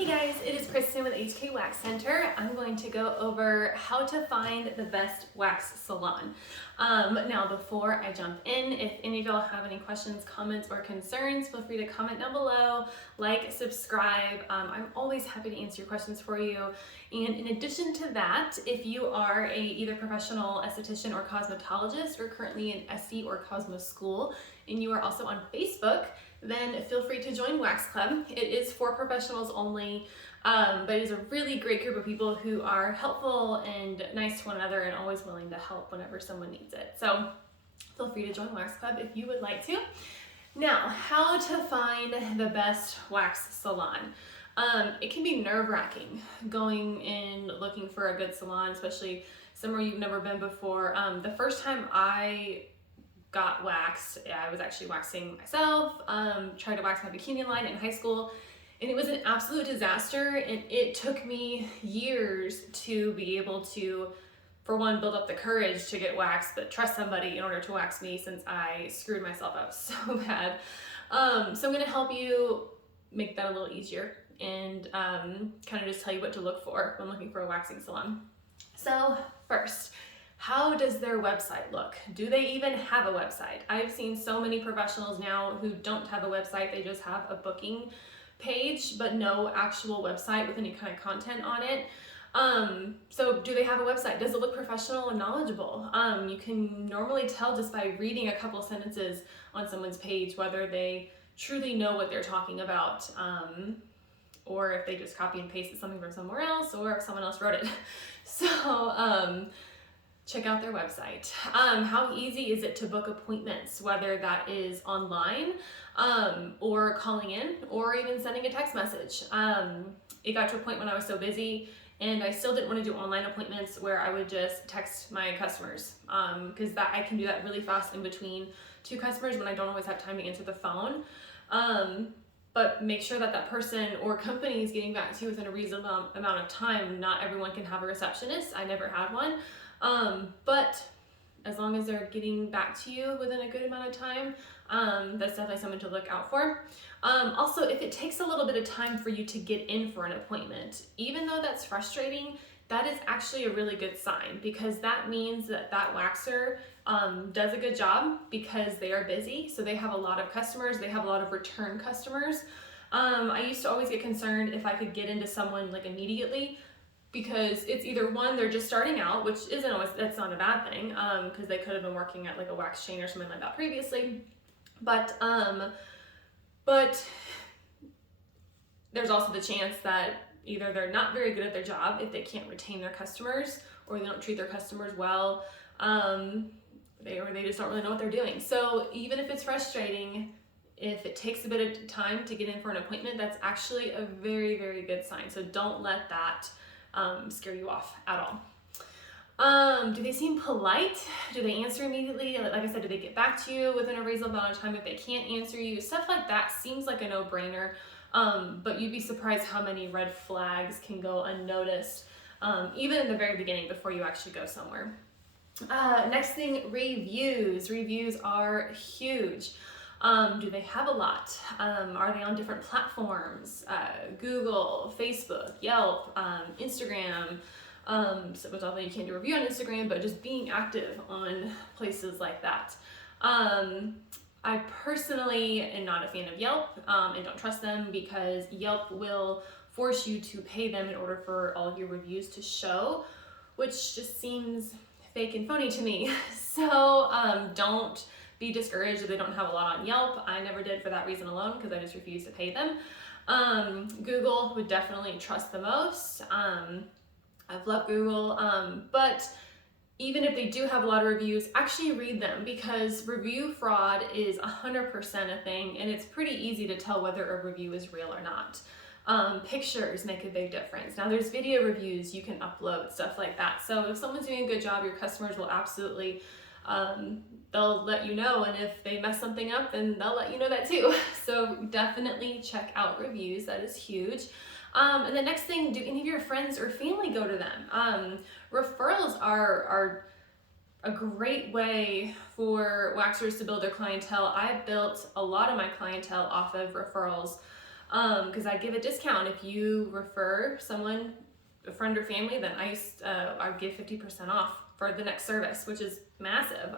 Hey guys, it is Kristen with HK Wax Center. I'm going to go over how to find the best wax salon. Now before I jump in, if any of y'all have any questions, comments, or concerns, feel free to comment down below, like, subscribe. I'm always happy to answer your questions for you. And in addition to that, if you are either professional esthetician or cosmetologist or currently in SE or Cosmo School, and you are also on Facebook, then feel free to join Wax Club. It is for professionals only, but it is a really great group of people who are helpful and nice to one another and always willing to help whenever someone needs it. So feel free to join Wax Club if you would like to. Now, how to find the best wax salon. It can be nerve-wracking going in looking for a good salon, especially somewhere you've never been before. The first time I got waxed, I was actually waxing myself, tried to wax my bikini line in high school, and it was an absolute disaster, and it took me years to be able to, for one, build up the courage to get waxed, but trust somebody in order to wax me since I screwed myself up so bad. So I'm going to help you make that a little easier and kind of just tell you what to look for when looking for a waxing salon. So first, how does their website look? Do they even have a website? I've seen so many professionals now who don't have a website. They just have a booking page, but no actual website with any kind of content on it. So do they have a website? Does it look professional and knowledgeable? You can normally tell just by reading a couple sentences on someone's page whether they truly know what they're talking about, or if they just copy and pasted something from somewhere else, or if someone else wrote it. So check out their website. How easy is it to book appointments, whether that is online or calling in or even sending a text message. It got to a point when I was so busy and I still didn't want to do online appointments where I would just text my customers, because I can do that really fast in between two customers when I don't always have time to answer the phone. But make sure that that person or company is getting back to you within a reasonable amount of time. Not everyone can have a receptionist. I never had one. But as long as they're getting back to you within a good amount of time, that's definitely something to look out for. Also, if it takes a little bit of time for you to get in for an appointment, even though that's frustrating, that is actually a really good sign, because that means that that waxer does a good job because they are busy. So they have a lot of customers, they have a lot of return customers. I used to always get concerned if I could get into someone like immediately, because it's either one, they're just starting out, which isn't always, that's not a bad thing, because they could have been working at like a wax chain or something like that previously. But there's also the chance that either they're not very good at their job if they can't retain their customers, or they don't treat their customers well, they just don't really know what they're doing. So even if it's frustrating, if it takes a bit of time to get in for an appointment, that's actually a very, very good sign. So don't let that scare you off at all. Do they seem polite? Do they answer immediately? Like I said, do they get back to you within a reasonable amount of time if they can't answer you? Stuff like that seems like a no-brainer, but you'd be surprised how many red flags can go unnoticed, even in the very beginning before you actually go somewhere. Next thing, reviews. Reviews are huge. Do they have a lot? Are they on different platforms? Google, Facebook, Yelp, Instagram. So although you can't do a review on Instagram, but just being active on places like that. I personally am not a fan of Yelp and don't trust them, because Yelp will force you to pay them in order for all of your reviews to show, which just seems fake and phony to me. So don't be discouraged if they don't have a lot on Yelp. I never did for that reason alone, because I just refused to pay them. Google would definitely trust the most. I've loved Google, but even if they do have a lot of reviews, actually read them, because review fraud is 100% a thing, and it's pretty easy to tell whether a review is real or not. Pictures make a big difference. Now there's video reviews you can upload, stuff like that. So if someone's doing a good job, your customers will absolutely, they'll let you know, and if they mess something up, then they'll let you know that too. So definitely check out reviews, that is huge. And the next thing, do any of your friends or family go to them? Referrals are a great way for waxers to build their clientele. I built a lot of my clientele off of referrals. because I give a discount if you refer someone, a friend or family. Then I give 50% off for the next service, which is massive.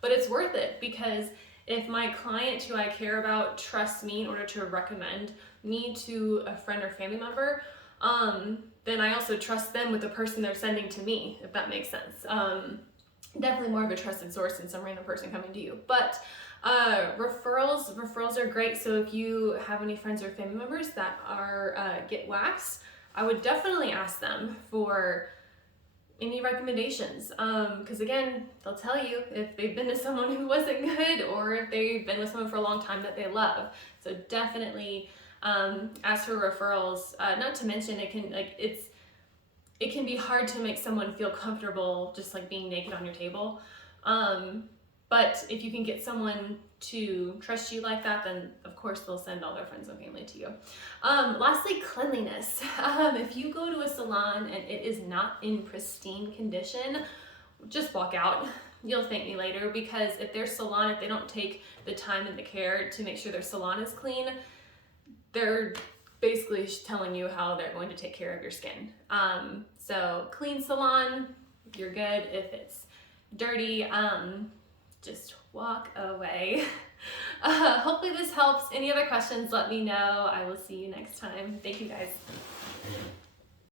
But it's worth it, because if my client who I care about trusts me in order to recommend me to a friend or family member, then I also trust them with the person they're sending to me, if that makes sense. Definitely more of a trusted source than some random person coming to you. But referrals are great. So if you have any friends or family members that are get waxed, I would definitely ask them for any recommendations, because again, they'll tell you if they've been to someone who wasn't good, or if they've been with someone for a long time that they love. So definitely ask for referrals. Not to mention, it can be hard to make someone feel comfortable just like being naked on your table. But if you can get someone to trust you like that, then of course they'll send all their friends and family to you. Lastly, cleanliness. If you go to a salon and it is not in pristine condition, just walk out. You'll thank me later, because if their salon, if they don't take the time and the care to make sure their salon is clean, they're basically telling you how they're going to take care of your skin. So clean salon, you're good. If it's dirty, just walk away. Hopefully this helps. Any other questions, let me know. I will see you next time. Thank you guys.